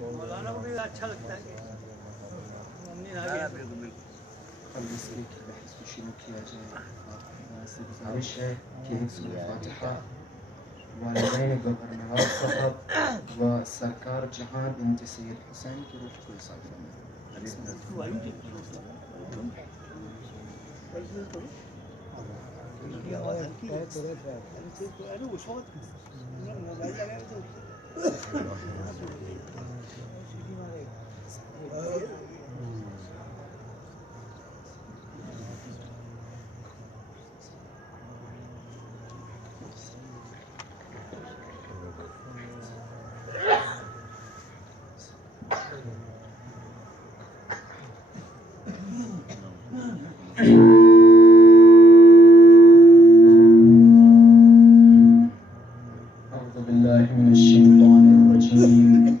مولانا کو بھی اچھا لگتا ہے اب اس ایک بحث کو شروع کیا جائے، سے گزارش ہے کہ سورہ فاتحہ والدین گورنر صاحب و سرکار جہاں بنت سید حسین کی روح کو احساس فرمائیں۔ أعوذ بالله من الشيطان الرجيم.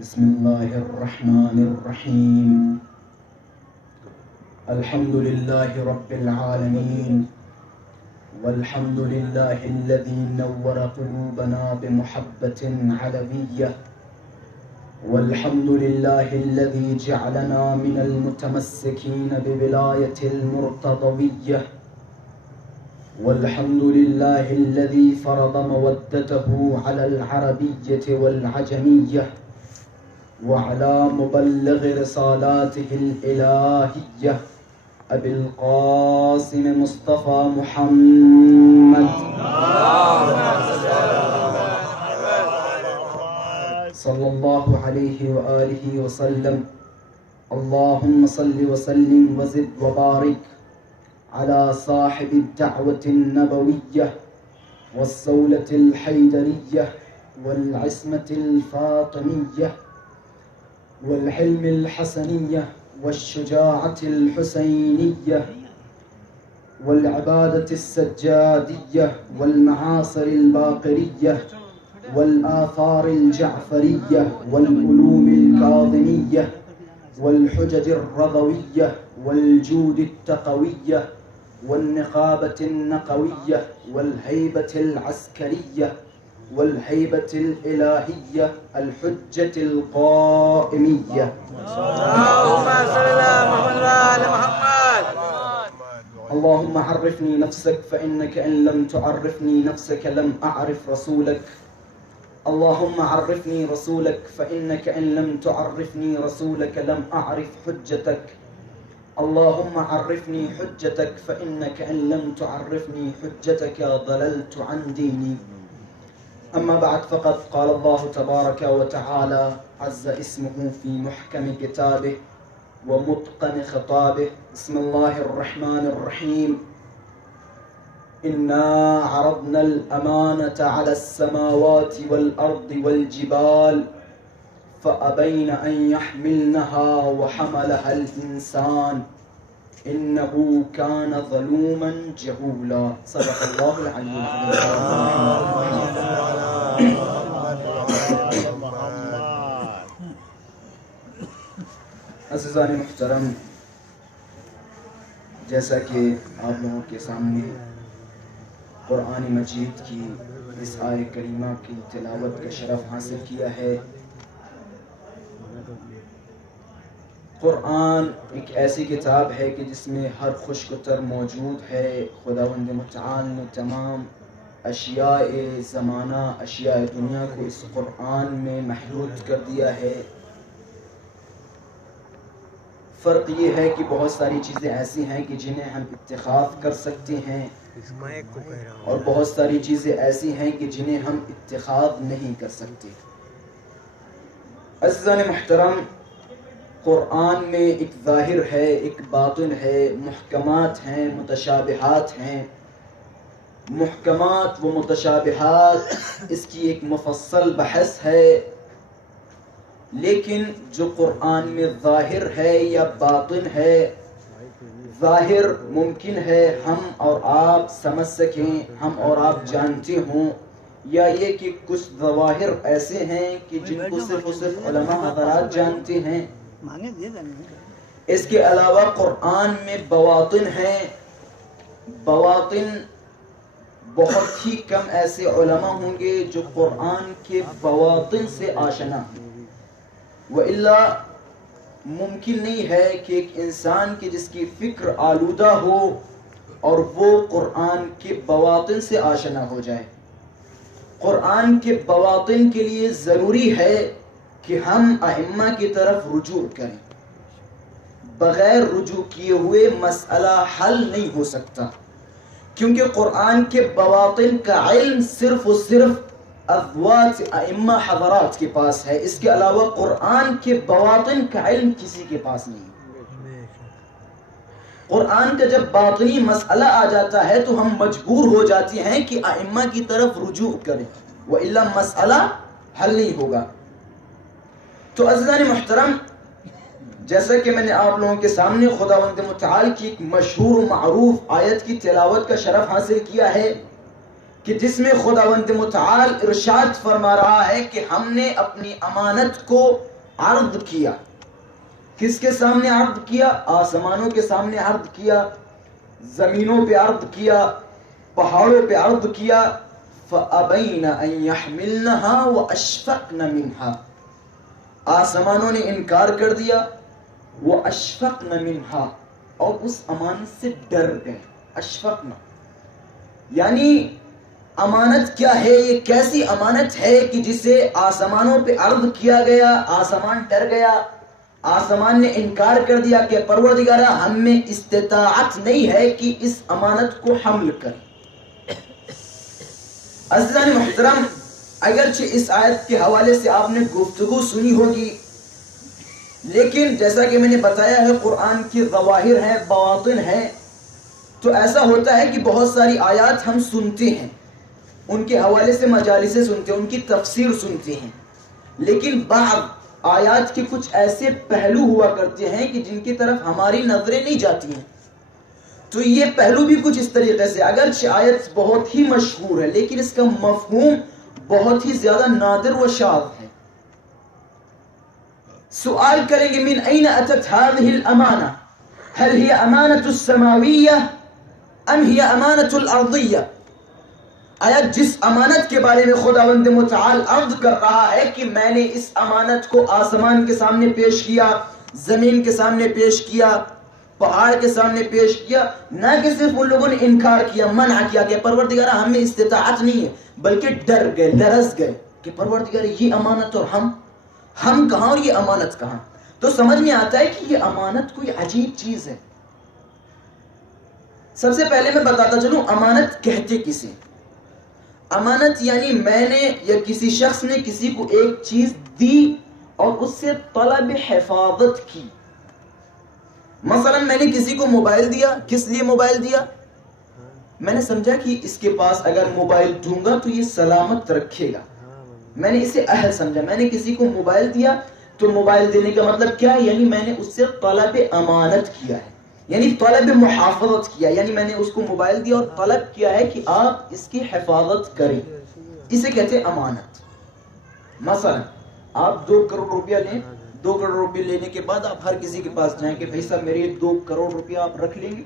بسم الله الرحمن الرحيم. الحمد لله رب العالمين، والحمد لله الذي نور قلوبنا بمحبة علوية، والحمد لله الذي جعلنا من المتمسكين بولاية المرتضوية، والحمد لله الذي فرض مودته على العربية والعجمية وعلى مبلغ رسالاته الإلهية أبي القاسم مصطفى محمد صلى الله عليه وآله وسلم. اللهم صل وسلم وزد وبارك على صاحب الدعوة النبوية والصولة الحيدرية والعصمة الفاطمية والحلم الحسنية والشجاعة الحسينية والعبادة السجادية والمعاصر الباقرية والآثار الجعفرية والعلوم الكاظمية والحجج الرضوية والجود التقوية والنقابة النقوية والهيبة العسكرية والهيبة الإلهية الحجة القائمية. اللهم صل على محمد وعلى محمد. اللهم عرفني نفسك فإنك إن لم تعرفني نفسك لم أعرف رسولك. اللهم عرفني رسولك فإنك إن لم تعرفني رسولك لم أعرف حجتك. اللهم عرفني حجتك فإنك إن لم تعرفني حجتك ضللت عن ديني. أما بعد فقد قال الله تبارك وتعالى عز اسمه في محكم كتابه ومتقن خطابه. بسم الله الرحمن الرحيم. إنا عرضنا الأمانة على السماوات والأرض والجبال فأبين أن يحملنها وحملها الإنسان إنه كان ظلوما جهولا. صدق الله العلي العظيم. عزیزان محترم، جیسا کہ آپ لوگوں کے سامنے قرآن مجید کی اس آیہ کریمہ کی تلاوت کا شرف حاصل کیا ہے، قرآن ایک ایسی کتاب ہے کہ جس میں ہر خشک تر موجود ہے. خداوند متعال نے تمام اشیاء زمانہ، اشیاء دنیا کو اس قرآن میں محدود کر دیا ہے. فرق یہ ہے کہ بہت ساری چیزیں ایسی ہیں کہ جنہیں ہم اتخاذ کر سکتے ہیں اور بہت ساری چیزیں ایسی ہیں کہ جنہیں ہم اتخاذ نہیں کر سکتے. عزیزان محترم، قرآن میں ایک ظاہر ہے، ایک باطن ہے، محکمات ہیں، متشابہات ہیں. محکمات و متشابہات اس کی ایک مفصل بحث ہے، لیکن جو قرآن میں ظاہر ہے یا باطن ہے، ظاہر ممکن ہے ہم اور آپ سمجھ سکیں، ہم اور آپ جانتے ہوں، یا یہ کہ کچھ ظواہر ایسے ہیں کہ جن کو صرف و صرف علماء حضرات جانتے ہیں. اس کے علاوہ قرآن میں بواطن ہیں. بواطن بہت ہی کم ایسے علماء ہوں گے جو قرآن کے بواطن سے آشنا ہیں. وَإِلَّا ممکن نہیں ہے کہ ایک انسان کی جس کی فکر آلودہ ہو اور وہ قرآن کے بواطن سے آشنا ہو جائے. قرآن کے بواطن کے لیے ضروری ہے کہ ہم ائمہ کی طرف رجوع کریں. بغیر رجوع کیے ہوئے مسئلہ حل نہیں ہو سکتا، کیونکہ قرآن کے بواطن کا علم صرف و صرف اذوات ائمہ حضرات کے پاس ہے. اس کے علاوہ قرآن کے بواطن کا علم کسی کے پاس نہیں. قرآن کا جب باطنی مسئلہ آ جاتا ہے تو ہم مجبور ہو جاتے ہیں کہ ائمہ کی طرف رجوع کریں، وَإِلَّا مسئلہ حل نہیں ہوگا. تو عزیزان محترم، جیسا کہ میں نے آپ لوگوں کے سامنے خداوند متعال کی ایک مشہور و معروف آیت کی تلاوت کا شرف حاصل کیا ہے کہ جس میں خداوند متعال ارشاد فرما رہا ہے کہ ہم نے اپنی امانت کو عرض کیا. کس کے سامنے عرض کیا؟ آسمانوں کے سامنے عرض کیا، زمینوں پہ عرض کیا، پہاڑوں پہ عرض کیا. فَأَبَيْنَ أَن يَحْمِلْنَهَا وَأَشْفَقْنَ مِنْهَا، آسمانوں نے انکار کر دیا، وَأَشْفَقْنَ مِنْهَا، اور اس امانت سے ڈر گئے. اشفقنا یعنی امانت کیا ہے؟ یہ کیسی امانت ہے کہ جسے آسمانوں پہ عرض کیا گیا، آسمان ڈر گیا، آسمان نے انکار کر دیا کہ پروردگارہ ہم میں استطاعت نہیں ہے کہ اس امانت کو حمل کریں. عزیزان محترم، اگرچہ اس آیت کے حوالے سے آپ نے گفتگو سنی ہوگی، لیکن جیسا کہ میں نے بتایا ہے قرآن کی ظواہر ہیں، بواطن ہیں. تو ایسا ہوتا ہے کہ بہت ساری آیات ہم سنتے ہیں، ان کے حوالے سے مجالس سنتے ہیں، ان کی تفسیر سنتے ہیں، لیکن بعض آیات کے کچھ ایسے پہلو ہوا کرتے ہیں کہ جن کی طرف ہماری نظریں نہیں جاتی ہیں. تو یہ پہلو بھی کچھ اس طریقے سے، اگرچہ آیت بہت ہی مشہور ہے لیکن اس کا مفہوم بہت ہی زیادہ نادر و شاذ ہے. سوال کریں گے من این اتت هذه الامانہ، هل هي امانۃ السماویہ ام هي امانۃ الارضیہ؟ آیا جس امانت کے بارے میں خداوند متعال عرض کر رہا ہے کہ میں نے اس امانت کو آسمان کے سامنے پیش کیا، زمین کے سامنے پیش کیا، پہاڑ کے سامنے پیش کیا، نہ کہ صرف ان لوگوں نے انکار کیا، منع کیا کہ پروردگارہ ہم میں استطاعت نہیں ہے، بلکہ ڈر گئے، لرز گئے کہ پروردگار یہ امانت اور ہم کہاں اور یہ امانت کہاں. تو سمجھ میں آتا ہے کہ یہ امانت کوئی عجیب چیز ہے. سب سے پہلے میں بتاتا چلوں امانت کہتے کسے. امانت یعنی میں نے یا کسی شخص نے کسی کو ایک چیز دی اور اس سے طلب حفاظت کی. مثلا میں نے کسی کو موبائل دیا، کس لیے موبائل دیا؟ میں نے سمجھا کہ اس کے پاس اگر موبائل دوں گا تو یہ سلامت رکھے گا، میں نے اسے اہل سمجھا. میں نے کسی کو موبائل دیا تو موبائل دینے کا مطلب کیا ہے؟ یعنی میں نے اس سے طلب امانت کیا ہے، یعنی طلب محافظت کیا، یعنی میں نے اس کو موبائل دیا اور طلب کیا ہے کہ آپ اس کی حفاظت کریں. اسے کہتے ہیں امانت. مثلا آپ 2 کروڑ روپیہ لیں، 2 کروڑ روپیہ لینے کے بعد آپ ہر کسی کے پاس جائیں کہ بھائی صاحب میرے 2 کروڑ روپیہ آپ رکھ لیں گے.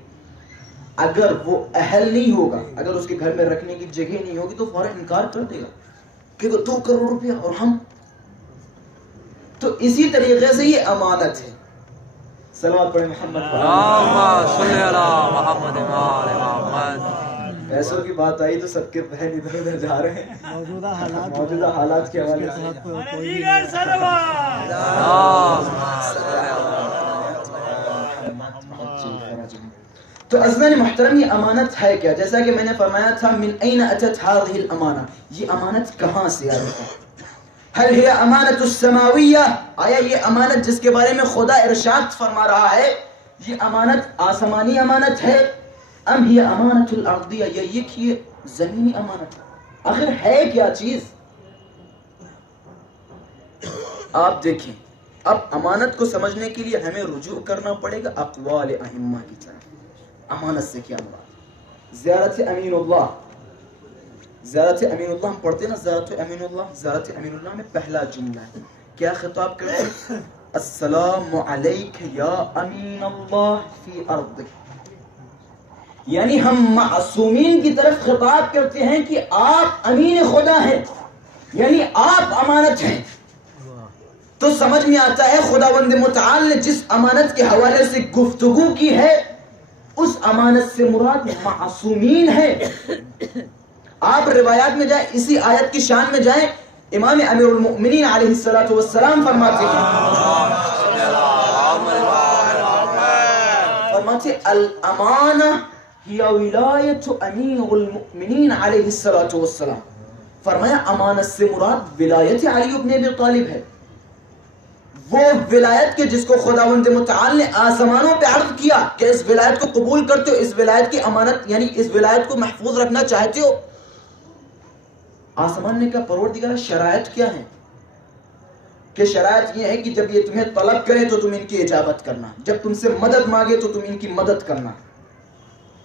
اگر وہ اہل نہیں ہوگا، اگر اس کے گھر میں رکھنے کی جگہ نہیں ہوگی تو فوراً انکار کر دے گا کہ 2 کروڑ روپیہ اور ہم. تو اسی طریقے سے یہ امانت ہے. صلوات پڑھیں محمد اللہم صلی علی محمد وآل محمد. پیسوں کی بات آئی تو سب کے ذہن ادھر ادھر جا رہے ہیں موجودہ حالات کے حوالے سے. تو عزیزان محترم، یہ امانت ہے کیا؟ جیسا کہ میں نے فرمایا تھا من این اتت هذه الامانہ، یہ امانت کہاں سے آئی ہے؟ هل هي امانت السماویہ، آیا یہ امانت جس کے بارے میں خدا ارشاد فرما رہا ہے یہ امانت آسمانی امانت ہے؟ ام ہی امانت الارضیہ، یا یہ کہ یہ زمینی امانت ہے؟ آخر ہے کیا چیز؟ آپ دیکھیں، اب امانت کو سمجھنے کے لیے ہمیں رجوع کرنا پڑے گا اقوال ائمہ کی طرف. امانت سے کیا مراد؟ زیارت امین اللہ، زیارت امین اللہ ہم پڑھتے ہیں نا، زیارت امین اللہ. زیارت امین اللہ میں پہلا جملہ ہے کیا خطاب کرتے ہیں؟ السلام علیک یا امین اللہ فی ارضک. یعنی ہم معصومین کی طرف خطاب کرتے ہیں کہ آپ امین خدا ہیں، یعنی آپ امانت ہیں. تو سمجھ میں آتا ہے خداوند متعال نے جس امانت کے حوالے سے گفتگو کی ہے اس امانت سے مراد معصومین ہے. آپ روایات میں جائیں, اسی آیت کی شان میں جائیں, امام امیر المؤمنین علیہ الصلوۃ والسلام فرماتے الامانہ ہی ولایت امیر المؤمنین علیہ الصلوۃ والسلام. فرمایا امانت سے مراد ولایت علی ابن ابی طالب ہے, وہ ولایت کے جس کو خداوند متعال نے آسمانوں پہ عرض کیا کہ اس ولایت کو قبول کرتے ہو, اس ولایت کی امانت یعنی اس ولایت کو محفوظ رکھنا چاہتے ہو. آسمان نے کہا پروردگار شرائط کیا ہیں؟ کہ شرائط یہ ہے کہ جب یہ تمہیں طلب کرے تو تم ان کی اجابت کرنا, جب تم سے مدد مانگے تو تم ان کی مدد کرنا.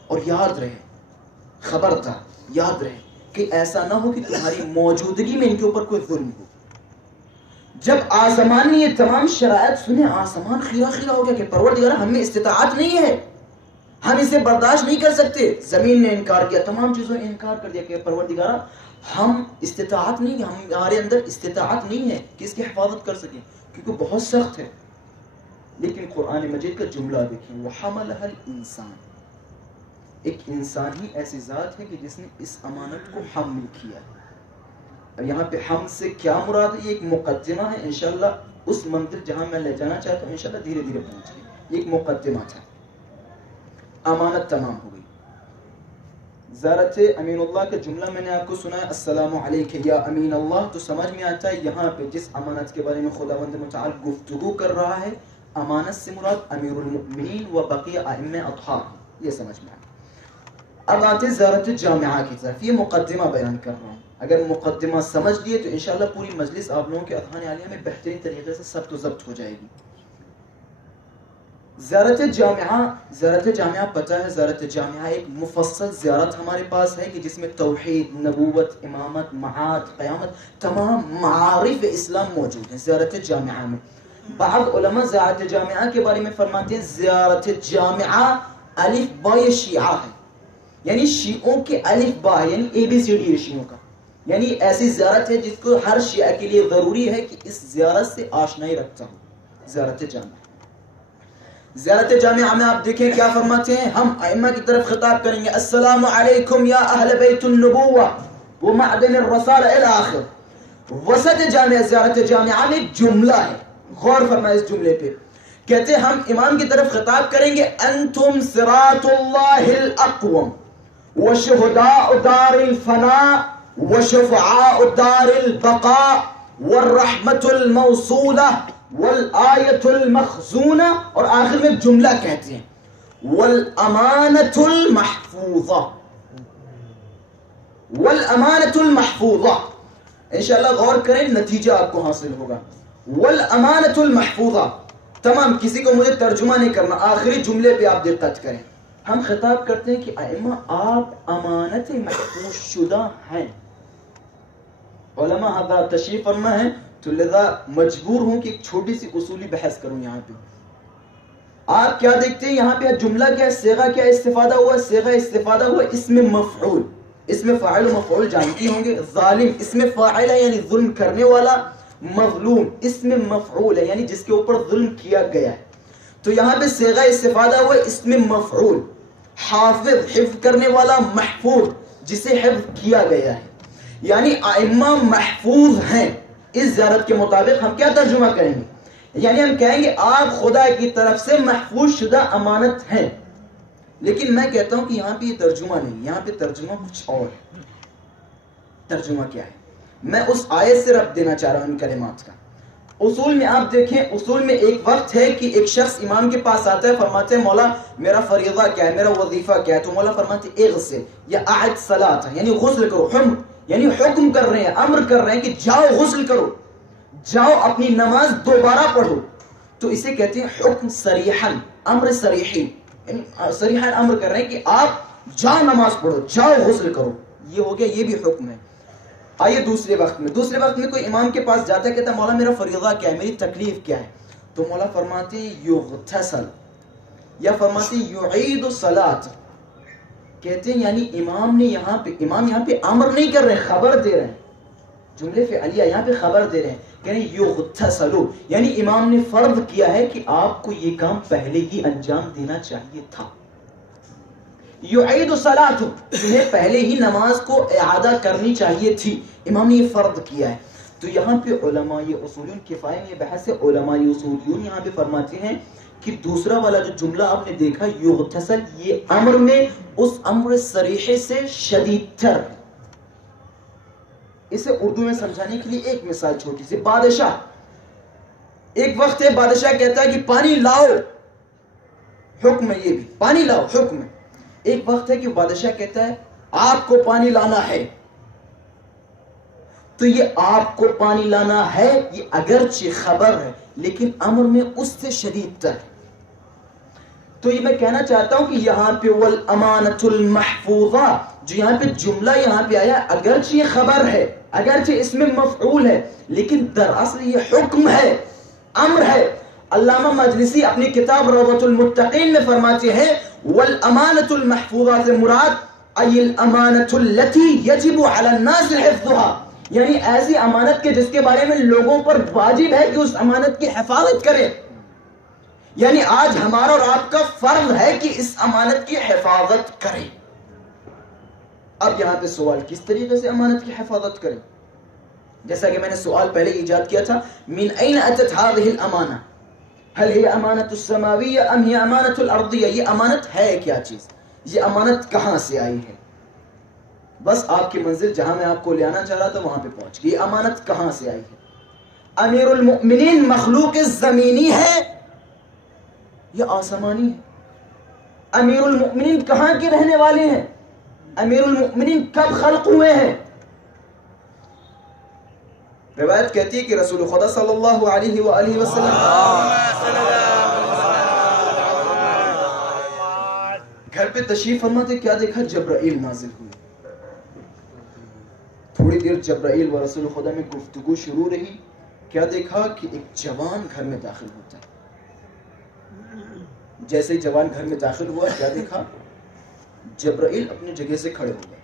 اور یاد رہے, خبردار یاد رہے کہ ایسا نہ ہو کہ تمہاری موجودگی میں ان کے اوپر کوئی ظلم ہو. جب آسمان نے یہ تمام شرائط سنے, آسمان خیرہ خیرہ ہو گیا کہ پروردگار ہم میں استطاعت نہیں ہے, ہم اسے برداشت نہیں کر سکتے. زمین نے انکار کیا, تمام چیزوں نے انکار کر دیا کہ پروردگار ہم استطاعت نہیں, ہمارے اندر استطاعت نہیں ہے کہ اس کی حفاظت کر سکیں کیونکہ بہت سخت ہے. لیکن قرآن مجید کا جملہ دیکھیں, وَحَمَلَهَا الْإِنسَانِ, ایک انسان ہی ایسی ذات ہے کہ جس نے اس امانت کو حمل کیا. اور یہاں پہ ہم سے کیا مراد ہے؟ یہ ایک مقدمہ ہے, انشاءاللہ اس منزل جہاں میں لے جانا چاہتا ہوں انشاءاللہ دھیرے دھیرے پہنچ گئے. یہ ایک مقدمہ تھا, امانت تمام ہو گئی. زیارت امین اللہ کا جملہ میں نے آپ کو سنایا, السلام علیکہ یا امین اللہ, تو سمجھ میں آتا ہے یہاں پہ جس امانت کے بارے میں خداوند متعال گفتگو کر رہا ہے, امانت سے مراد امیر المؤمنین و بقیہ ائمہ اطہار, یہ سمجھ میں آتا. اب آتے زیارت جامعہ کی طرف, یہ مقدمہ بیان کر رہا ہوں. اگر مقدمہ سمجھ لیے تو انشاءاللہ پوری مجلس آپ لوگوں کے اذہان عالیہ میں بہترین طریقے سے ثبت و ضبط ہو جائے گی. زیارت جامعہ پتہ ہے, زیارت جامعہ ایک مفصل زیارت ہمارے پاس ہے کہ جس میں توحید, نبوت, امامت, معاد, قیامت, تمام معارف اسلام موجود ہیں زیارت جامعہ میں. بعض علماء زیارت جامعہ کے بارے میں فرماتے ہیں زیارت جامعہ الف با شیعہ ہے, یعنی شیعوں کے الف با, یعنی اے بی سی ڈی ہے شیعوں کا, یعنی ایسی زیارت ہے جس کو ہر شیعہ کے لیے ضروری ہے کہ اس زیارت سے آشنائی رکھتا ہوں. زیارت جامعہ, زیارت جامعہ میں آپ دیکھیں کیا فرماتے ہیں, ہم ائمہ کی طرف خطاب کریں گے, السلام علیکم یا اہل بیت النبوہ ومعدن الرسالہ الی آخر. وسط جامعہ, زیارت جامعہ میں ایک جملہ ہے, غور فرمائیں اس جملے پہ. کہتے ہیں ہم امام کی طرف خطاب کریں گے, انتم صراط اللہ الاقوم وشہداء دار الفناء وشفعاء دار البقاء والرحمت الموصولہ والآیت المخزونہ, اور آخر میں جملہ کہتے ہیں والامانت المحفوظہ. والامانت المحفوظہ, انشاءاللہ غور کریں نتیجہ آپ کو حاصل ہوگا. والامانت المحفوظہ, تمام کسی کو مجھے ترجمہ نہیں کرنا, آخری جملے پہ آپ دقت کریں. ہم خطاب کرتے ہیں کہ ائمہ آپ امانت محفوظ شدہ ہیں. علماء حضرات تشریف فرما ہے تو لذا مجبور ہوں کہ ایک چھوٹی سی اصولی بحث کروں یہاں پہ. آپ کیا دیکھتے ہیں یہاں پہ جملہ کیا ہے, صیغہ کیا استفادہ ہوا, صیغہ استفادہ ہوا اسم مفعول, اسم فاعل و مفعول جانتی ہوں گے. ظالم اسم فاعل ہے یعنی ظلم کرنے والا, مظلوم اسم مفعول ہے یعنی جس کے اوپر ظلم کیا گیا ہے. تو یہاں پہ صیغہ استفادہ ہوا اسم مفعول. حافظ حفظ کرنے والا, محفوظ جسے حفظ کیا گیا ہے, یعنی ائمہ محفوظ ہیں. اس زیارت کے مطابق ہم کیا ترجمہ کریں گے, یعنی ہم کہیں گے آپ خدا کی طرف سے محفوظ شدہ امانت ہیں. لیکن میں کہتا ہوں کہ یہاں پہ یہ ترجمہ نہیں, یہاں پہ ترجمہ کچھ اور ہے. ترجمہ کیا ہے, میں اس آیت سے ربط دینا چاہ رہا ہوں ان کلمات کا. اصول میں آپ دیکھیں, اصول میں ایک وقت ہے کہ ایک شخص امام کے پاس آتا ہے, فرماتے ہیں مولا میرا فریضہ کیا ہے, میرا وظیفہ کیا ہے. تو مولا فرماتے ہیں اغسل یا اعد صلاۃ, یعنی غسل کرو. یعنی حکم کر رہے ہیں, امر کر رہے ہیں کہ جاؤ غسل کرو, جاؤ اپنی نماز دوبارہ پڑھو. تو اسے کہتے ہیں حکم صریحاً, امر صریحی, یعنی صریحاً امر کر رہے ہیں کہ آپ جاؤ نماز پڑھو, جاؤ غسل کرو. یہ ہو گیا, یہ بھی حکم ہے. آئیے دوسرے وقت میں کوئی امام کے پاس جاتا ہے, کہتا ہے مولا میرا فریضہ کیا ہے, میری تکلیف کیا ہے. تو مولا فرماتے ہیں یغتسل, یا فرماتے ہیں یعید الصلاۃ. کہتے ہیں یعنی امام یہاں پہ امر نہیں کر رہے ہیں, خبر دے رہے ہیں. جملے فعلیہ یہاں پہ خبر دے رہے ہیں یعنی یغتسلو، یعنی امام نے فرض کیا ہے کہ آپ کو یہ کام پہلے ہی انجام دینا چاہیے تھا. یعید صلاۃ، تمہیں پہلے ہی نماز کو اعادہ کرنی چاہیے تھی، امام نے یہ فرض کیا ہے. تو یہاں پہ علماء اصولیون کفایہ میں یہ بحث ہے، علماء اصولیون یہاں پہ فرماتے ہیں کہ دوسرا والا جو جملہ آپ نے دیکھا یغتسل، یہ امر میں اس امر صریح سے شدید تر. اسے اردو میں سمجھانے کے لیے ایک مثال چھوٹی سی. بادشاہ، ایک وقت ہے بادشاہ کہتا ہے کہ پانی لاؤ، حکم ہے یہ بھی، پانی لاؤ حکم ہے. ایک وقت ہے کہ بادشاہ کہتا ہے آپ کو پانی لانا ہے. تو یہ آپ کو پانی لانا ہے یہ اگرچہ خبر ہے لیکن امر میں اس سے شدید تر ہے. تو یہ میں کہنا چاہتا ہوں کہ یہاں پہ والامانۃ المحفوظہ، جو یہاں پہ جملہ یہاں پہ آیا، اگرچہ یہ خبر ہے، اگرچہ اس میں مفعول ہے، لیکن دراصل یہ حکم ہے، امر ہے. علامہ مجلسی اپنی کتاب روضۃ المتقین میں فرماتے ہیں والامانۃ المحفوظہ سے مراد ای الامانۃ التي یجب علی الناس حفظها، یعنی ایسی امانت کے جس کے بارے میں لوگوں پر واجب ہے کہ اس امانت کی حفاظت کریں. یعنی آج ہمارا اور آپ کا فرض ہے کہ اس امانت کی حفاظت کریں. اب یہاں پہ سوال، کس طریقے سے امانت کی حفاظت کریں؟ جیسا کہ میں نے سوال پہلے ایجاد کیا تھا، من این اتت هذه الامانہ، هل هي امانت السماویہ ام هي امانت الارضیہ؟ یہ امانت ہے کیا چیز؟ یہ امانت کہاں سے آئی ہے؟ بس آپ کی منزل جہاں میں آپ کو لے آنا چاہ رہا تھا وہاں پہ پہنچ گئی. یہ امانت کہاں سے آئی ہے؟ امیر المؤمنین مخلوق زمینی ہے یا آسمانی ہے؟ امیر المؤمنین کہاں کے رہنے والے ہیں؟ امیر المؤمنین کب خلق ہوئے ہیں؟ روایت کہتی ہے کہ رسول خدا صلی اللہ علیہ وآلہ وسلم گھر پہ تشریف فرما تھے، کیا دیکھا؟ جبرائیل نازل ہوئے. تھوڑی دیر جبرائیل و رسول خدا میں گفتگو شروع رہی، کیا دیکھا کہ ایک جوان گھر میں داخل ہوتا ہے. جیسے ہی جوان گھر میں داخل ہوا، کیا دیکھا؟ جبرائیل اپنی جگہ سے کھڑے ہو گئے.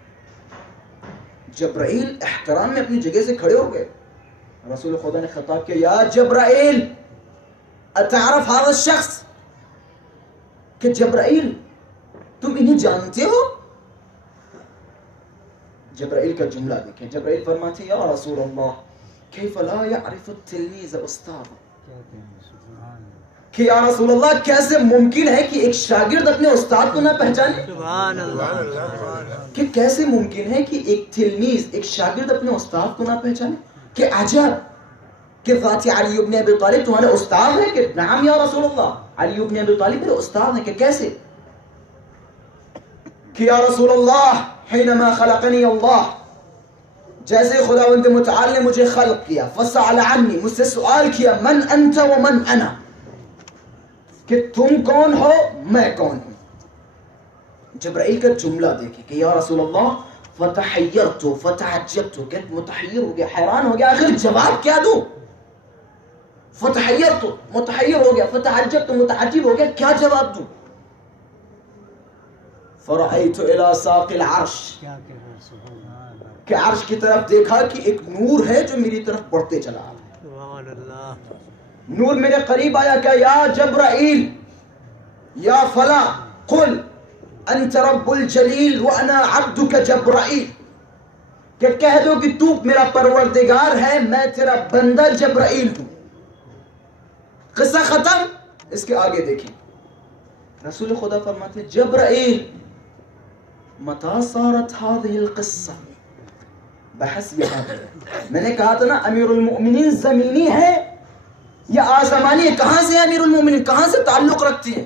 جبرائیل احترام میں اپنی جگہ سے کھڑے ہو گئے. رسول خدا نے خطاب کیا، یا جبرائیل اتعرف هذا الشخص، کہ جبرائیل تم انہیں جانتے ہو؟ جبرائیل کا جملہ دیکھیں. جبرائیل فرماتے یا رسول اللہ کیف لا يعرف التلمیذ استاذ، کہ یا رسول اللہ کیسے ممکن ہے کہ ایک شاگرد اپنے استاد کو نہ پہچانے؟ سبحان اللہ. کہ کیسے ممکن ہے کہ ایک تلمیذ، ایک شاگرد اپنے استاد کو نہ پہچانے؟ کہ عجب، کہ ذات علی ابن ابی طالب تمہارے استاد ہے؟ کہ نعم یا رسول اللہ، علی ابن ابی طالب میرے استاد ہیں. کہ کیسے؟ کہ یا رسول اللہ حینما خلقنی اللہ، جیسے خداوند متعال نے مجھے خلق کیا، فسأل عنی، مجھ سے سوال کیا، من انت ومن انا، کہ تم کون ہو میں کون ہوں. جبرائیل کا جملہ دیکھیں کہ یا رسول اللہ فتحیرت فتعجبت، کہ متحیر ہو گیا، حیران ہو گیا، آخر جواب کیا دوں؟ فتحیرت متحیر ہو گیا، فتعجبت متعجب ہو گیا، کیا جواب دوں؟ فرأیت الی ساق العرش، کہ عرش کی طرف دیکھا کہ ایک نور ہے جو میری طرف بڑھتے چلا آ رہا ہے. سبحان اللہ. نور میرے قریب آیا، کہ یا جبرائیل یا فلا قل انت رب الجلیل وانا عبدک جبرائیل، کہ کہہ دو کہ تو میرا پروردگار ہے، میں تیرا بندہ جبرائیل ہوں. قصہ ختم. اس کے آگے دیکھیں، رسول خدا فرماتے جبرائیل متى صارت هذه القصہ. بحث یہاں ہے. میں نے کہا تھا نا امیر المؤمنین زمینی ہے یا آسمانی ہے؟ کہاں سے امیر المؤمنین، کہاں سے تعلق رکھتی ہیں؟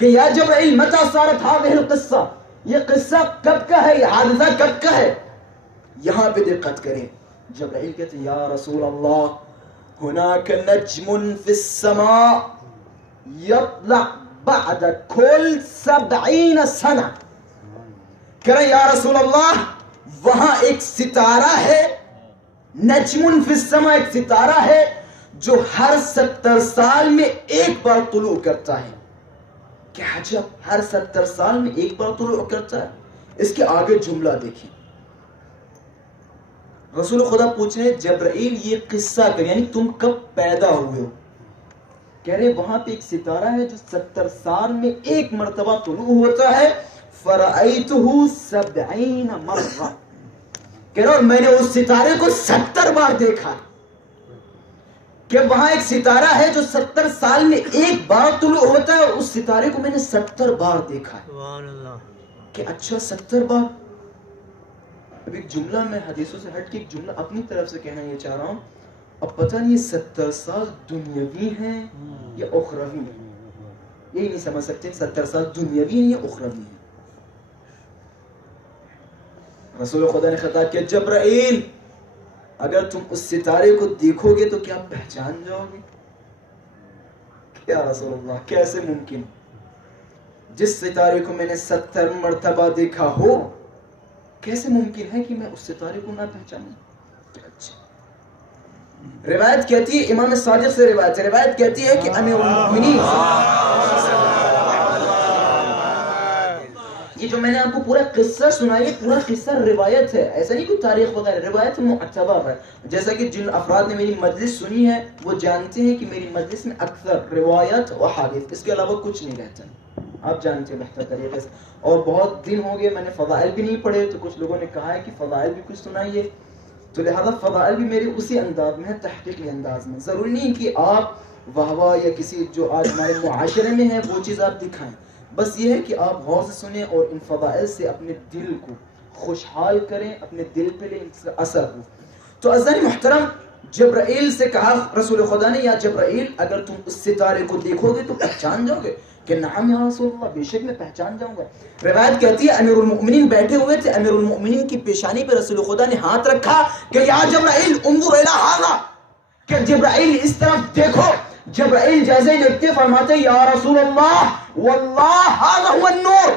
کہ یا جبرائیل متى صارت هذه القصہ، یہ قصہ کب کا ہے، یہ حادثہ کب کا ہے؟ یہاں پہ دقت کریں. جبرائیل کہتے ہیں یا رسول اللہ هناك نجم في السماء يطلع بعد كل 70 سنہ. کہہ رہے یا رسول اللہ وہاں ایک ستارہ ہے، نجم فی السماء، ایک ستارہ ہے جو ہر 70 سال میں ایک بار طلوع کرتا ہے. کیا عجب، ہر 70 سال میں ایک بار طلوع کرتا ہے. اس کے آگے جملہ دیکھیں، رسول خدا پوچھ رہے جبرائیل یہ قصہ کر، یعنی تم کب پیدا ہوئے ہو؟ کہہ رہے وہاں پہ ایک ستارہ ہے جو 70 سال میں ایک مرتبہ طلوع ہوتا ہے، فرأیتہ 70 مرہ، کہہ رہا میں نے اس ستارے کو 70 بار دیکھا، کہ وہاں ایک ستارہ ہے جو 70 سال میں ایک بار طلوع ہوتا ہے، اور اس ستارے کو میں نے 70 بار دیکھا ہے۔ سبحان اللہ۔ کہ اچھا 70 بار؟ اب ایک جملہ میں حدیثوں سے ہٹ کے ایک جملہ اپنی طرف سے کہنا یہ چاہ رہا ہوں، اب پتہ نہیں 70 سال دنیاوی ہیں یا اخروی ہیں، یہی نہیں سمجھ سکتے 70 سال دنیاوی ہیں یا اخروی ہیں۔ رسول خدا نے خطاب کیا جبرائیل اگر تم اس ستارے کو دیکھو گے تو کیا پہچان جاؤ گے؟ کیا رسول اللہ کیسے ممکن؟ جس ستارے کو میں نے 70 مرتبہ دیکھا ہو، کیسے ممکن ہے کہ میں اس ستارے کو نہ پہچانوں؟ روایت کہتی ہے، امام صادق سے روایت کہتی ہے کہ امیر المؤمنین، یہ جو میں نے آپ کو پورا قصہ سنا، یہ پورا قصہ روایت ہے، ایسا نہیں کوئی تاریخ وغیرہ، روایت معتبر ہے۔ جیسا کہ جن افراد نے میری مجلس سنی ہے وہ جانتے ہیں کہ میری مجلس میں اکثر روایت و حدیث، اس کے علاوہ کچھ نہیں رہتا، آپ جانتے ہیں بہتر طریقے سے۔ اور بہت دن ہو گئے میں نے فضائل بھی نہیں پڑھے، تو کچھ لوگوں نے کہا ہے کہ فضائل بھی کچھ سنائیے، تو لہذا فضائل بھی میرے اسی انداز میں ہے، تحقیقی انداز میں۔ ضروری نہیں کہ آپ واہ یا کسی جو آج ہمارے معاشرے میں ہے وہ چیز آپ دکھائیں، بس یہ ہے کہ آپ غور سے سنیں اور ان فضائل سے اپنے دل کو خوشحال کریں، اپنے دل پہ لیں، اس کا اثر ہو۔ تو عزیزان محترم، جبرائیل سے کہا رسول خدا نے یا جبرائیل اگر تم اس ستارے کو دیکھو گے تو پہچان جاؤ گے؟ کہ نعم یا رسول اللہ، بے شک میں پہچان جاؤں گا۔ روایت کہتی ہے امیر المؤمنین بیٹھے ہوئے تھے، امیر المؤمنین کی پیشانی پہ رسول خدا نے ہاتھ رکھا کہ یا جبرائیل انظر الی ھذا، کہ جبرائیل اس طرف دیکھو۔ جبرائیل جیسے ہی دیکھتے فرماتے یا رسول اللہ واللہ ھذا هو النور،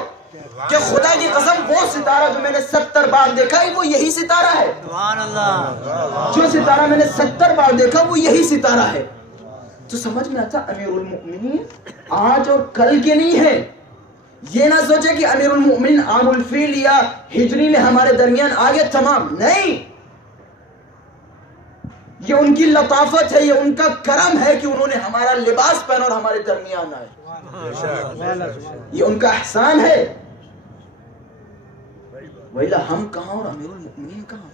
کہ خدا کی قسم وہ ستارہ جو میں نے 70 بار دیکھا ہے وہ یہی ستارہ ہے، سبحان اللہ، جو ستارہ میں نے 70 بار دیکھا وہ یہی ستارہ ہے۔ تو سمجھ میں آتا امیر المؤمنین آج اور کل کے نہیں ہے، یہ نہ سوچے کہ امیر المؤمنین عام الفیل یا ہجری میں ہمارے درمیان آگے تمام نہیں، یہ ان کی لطافت ہے، یہ ان کا کرم ہے کہ انہوں نے ہمارا لباس پہنا اور ہمارے درمیان آئے، یہ ان کا احسان ہے، وَإِلَّا ہم کہاں اور امیر المؤمنین کہاں؟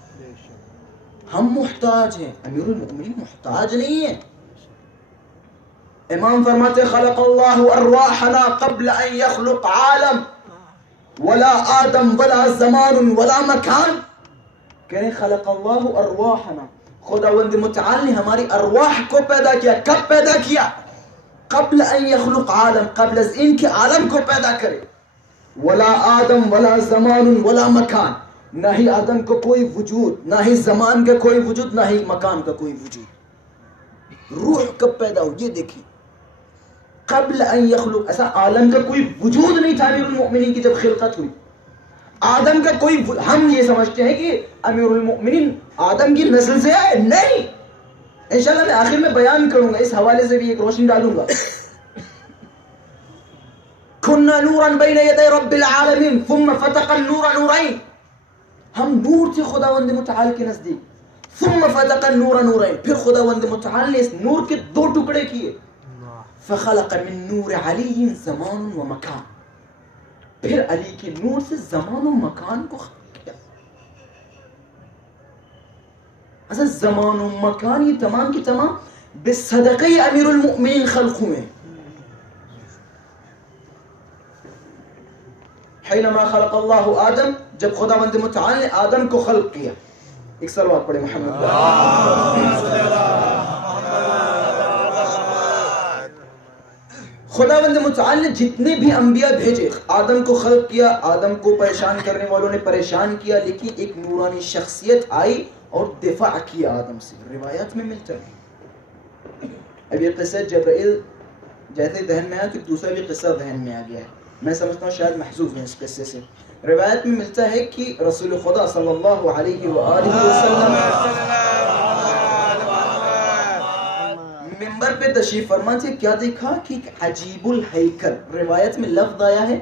ہم محتاج ہیں، امیر المؤمنین محتاج نہیں ہیں۔ امام فرماتے خلق اللہ ارواحنا قبل ان یخلق عالم ولا آدم ولا زمان ولا مکان، کہہ رہے خلق اللہ ارواحنا، خداوند متعال نے ہماری ارواح کو پیدا کیا، کب پیدا کیا؟ قبل ان یخلق عالم، قبل از ان کے عالم کو پیدا کرے، ولا آدم ولا زمان ولا مکان، نہ ہی آدم کو کوئی وجود، نہ ہی زمان کا کوئی وجود، نہ ہی مکان کا کوئی وجود۔ روح کب پیدا ہو یہ دیکھیں، قبل ان یخلق، ایسا عالم کا کوئی وجود نہیں تھا امیر المؤمنین کی جب خلقت ہوئی، آدم کا کوئی ہم یہ سمجھتے ہیں کہ امیر المؤمنین آدم کی نسل سے ہے، نہیں، انشاءاللہ میں آخر میں بیان کروں گا، اس حوالے سے بھی ایک روشنی ڈالوں گا۔ کنا نورا بین یدی رب العالمین ثم فتق النور نورین، ہم نور تھے خداوند متعال کے نزدیک، ثم فتق النور نورین، پھر خداوند متعال نے اس نور کے 2 ٹکڑے کیے، فخلق من نور علی زمان و مکان، پھر علی کے نور سے زمان و مکان کو خلق کیا۔ اصل زمان و مکان یہ تمام کی تمام بصدقہ امیر المؤمنین خلق ہوئے۔ حینما خلق اللہ آدم، جب خداوند متعال نے آدم کو خلق کیا، ایک صلوات پڑھے محمد۔ خداوند متعال نے جتنے بھی انبیاء بھیجے، آدم کو خلق کیا، آدم کو پریشان کرنے والوں نے پریشان کیا، لیکن ایک نورانی شخصیت آئی اور دفاع کیا آدم سے، روایات میں ملتا ہے۔ اب یہ قصہ جبرائیل جیسے ذہن میں آیا کہ دوسرا بھی قصہ ذہن میں آ گیا ہے، میں سمجھتا ہوں شاید محظوظ ہیں اس قصے سے۔ روایت میں ملتا ہے کہ رسول خدا صلی اللہ علیہ وآلہ وسلم منبر پہ تشریف فرما تھے، کیا دیکھا کہ عجیب الہیکل، روایت میں لفظ آیا ہے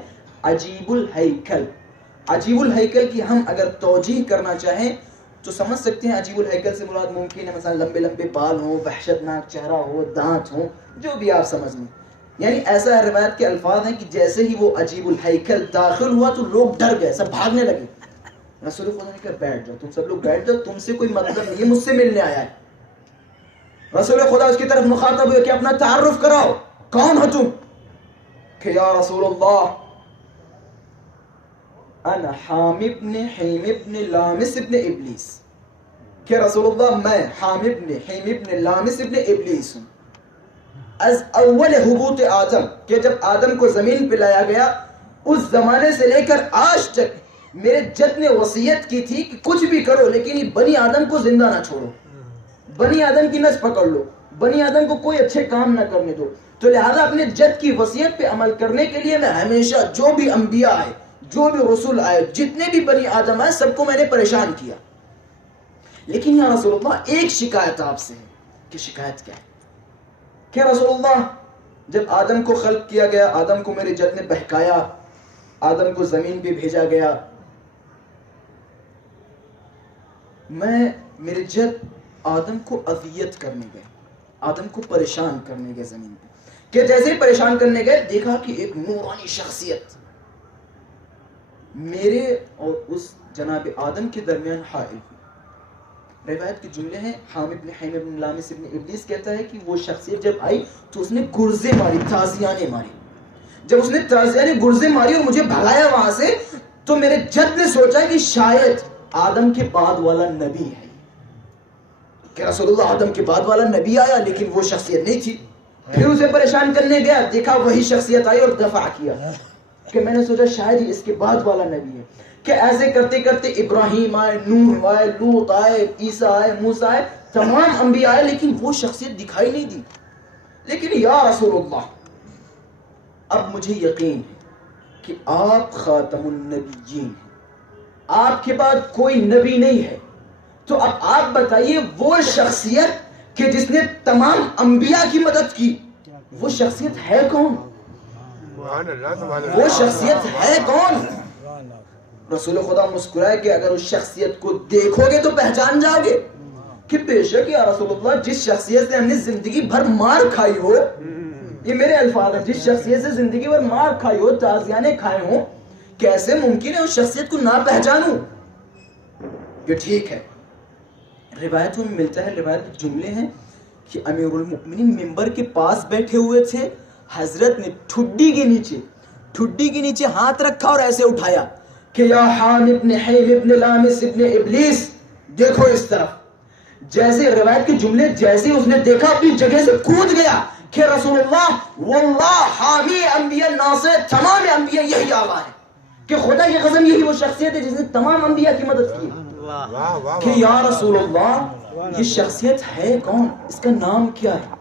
عجیب الہیکل۔ عجیب الہیکل کی ہم اگر توجیہ کرنا چاہیں تو سمجھ سکتے ہیں عجیب الہیکل سے مراد ممکن ہے مثلا لمبے لمبے بال ہوں، وحشت ناک چہرہ ہو، دانت ہوں، جو بھی آپ سمجھ لیں. یعنی ایسا ہے روایت کے الفاظ ہیں کہ جیسے ہی وہ عجیب الہیکل داخل ہوا تو لوگ ڈر گئے، سب بھاگنے لگے. رسول خدا نے کہا بیٹھ جاؤ، تم سب لوگ بیٹھ جاؤ، تم سے کوئی مطلب نہیں، یہ مجھ سے ملنے آیا ہے. رسول خدا اس کی طرف مخاطب ہوئے کہ اپنا تعارف کراؤ، کون ہو تم؟ کہ یا رسول اللہ انا حام ابن حیم ابن لامس ابن ابلیس، کہ رسول اللہ میں حام ابن حیم ابن لامس ابن ابلیس ہوں. از اول حبوط آدم، کہ جب آدم کو زمین پہ لایا گیا اس زمانے سے لے کر آج تک میرے جد نے وصیت کی تھی کہ کچھ بھی کرو لیکن یہ بنی آدم کو زندہ نہ چھوڑو، بنی آدم کی نس پکڑ لو، بنی آدم کو کوئی اچھے کام نہ کرنے دو. تو لہذا اپنے جد کی وصیت پہ عمل کرنے کے لیے میں ہمیشہ جو بھی انبیاء آئے، جو بھی رسول آئے، جتنے بھی بنی آدم آئے، سب کو میں نے پریشان کیا. لیکن یا رسول اللہ ایک شکایت آپ سے ہے. کہ شکایت کیا ہے؟ کہ رسول اللہ جب آدم کو خلق کیا گیا، آدم کو میرے جد نے بہکایا، آدم کو زمین پہ بھیجا گیا، میں میرے جد آدم کو اذیت کرنے گئے، آدم کو پریشان کرنے گئے زمین پہ. کہ جیسے ہی پریشان کرنے گئے دیکھا کہ ایک نورانی شخصیت میرے اور اس جناب آدم کے درمیان حائل ہوئی. روایت کے جملے ہیں، حام ابن حیم ابن لامس ابن ابلیس کہتا ہے کہ وہ شخصیت جب آئی تو اس نے گرزے ماری، تازیانے ماری. جب اس نے تازیانے گرزے ماری اور مجھے بھگایا وہاں سے، تو میرے جد نے سوچا کہ شاید آدم کے بعد والا نبی ہے. کہ رسول اللہ آدم کے بعد والا نبی آیا لیکن وہ شخصیت نہیں تھی. پھر اسے پریشان کرنے گیا، دیکھا وہی شخصیت آئی اور دفع کیا. کہ میں نے سوچا شاید اس کے بعد والا نبی ہے. کہ ایسے کرتے کرتے ابراہیم آئے، نوح آئے، لوط آئے، عیسیٰ آئے، موسیٰ آئے، تمام انبیاء آئے لیکن وہ شخصیت دکھائی نہیں دی. لیکن یا رسول اللہ اب مجھے یقین ہے کہ آپ خاتم النبیین ہیں، آپ کے بعد کوئی نبی نہیں ہے. تو اب آپ بتائیے وہ شخصیت کہ جس نے تمام انبیاء کی مدد کی، وہ شخصیت ہے کون؟ وہ شخصیت ہے کون؟ رسول خدا مسکرائے کہ اگر اس شخصیت کو دیکھو گے تو پہچان جاؤ گے. کہ بے شک یا رسول اللہ جس شخصیت سے ہم نے زندگی بھر مار کھائی ہو، یہ میرے الفاظ ہیں، جس شخصیت سے زندگی بھر مار کھائی ہو، تازیانے کھائے ہوں، کیسے ممکن ہے اس شخصیت کو نہ پہچانوں؟ کہ ٹھیک ہے. روایتوں میں ملتا ہے، روایت کے جملے ہیں کہ امیر المؤمنین ممبر کے پاس بیٹھے ہوئے تھے، حضرت نے ٹھڈی کے نیچے ہاتھ رکھا اور ایسے اٹھایا کہ یا حام ابن حیم ابن لامس ابن ابلیس دیکھو اس طرف. جیسے روایت کے جملے جیسے اس نے دیکھا اپنی جگہ سے کود گیا کہ رسول اللہ واللہ حامی انبیاء ناصر تمام انبیاء یہی آواز ہے. کہ خدا کی قسم یہی وہ شخصیت ہے جس نے تمام انبیاء کی مدد کی. کہ یا رسول اللہ یہ شخصیت ہے کون؟ اس کا نام کیا ہے؟